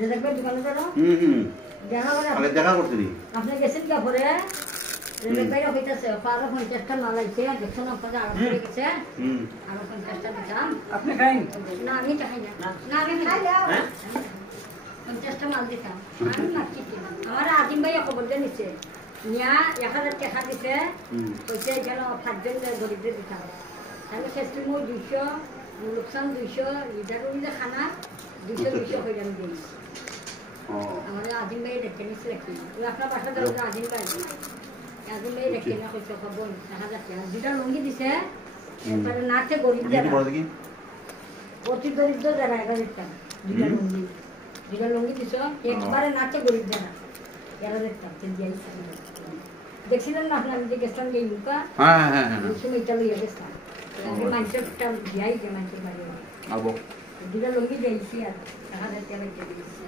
রেজাকের দোকানে যাও দেখা করছিলি আপনি গেছেন কি পরে রেজাক ভাই হইতাছে পারো 50টা মাল আইছে দেখছেন আপনারা আরো করে গেছে আরো 50টা দিতাম আপনি খাইন না আমি খাই না না আমি খাই না 50টা মাল দিতাম আমি মারছি আমার আজিম ভাই খবর দিয়ে নিছে নিয়া 1000 টাকা দিছে কইছে কেন 5 জন গরিবদের দিতাম আমি শেষে মই 200 লোকসান 200 লিটার উইলে খানা 200 হয়ে যাবে দিই আমাদের আজিম ভাই দেখে নিছে কি আপনার বাসা যাও আজিম ভাই আজিম ভাই দেখে না কইছে খবর 1000 টাকা দুটা লঙ্গি দিছে এরপরে নাচে গরিব যারা অতি দরিদ্র যারা এটা দিতাম দুটা লঙ্গি দিছ একবারে নাচে গরিব যারা এরা দেখতাম দেখছিলেন না আপনার যে গেছিলাম এই মুখা সময়টা লইয়া গেছিলাম আমি মানুষের একটা দিয়াই যে মানুষের বাড়ি দুটা লঙ্গি দিয়েছি আর 1000 টাকা দিয়েছি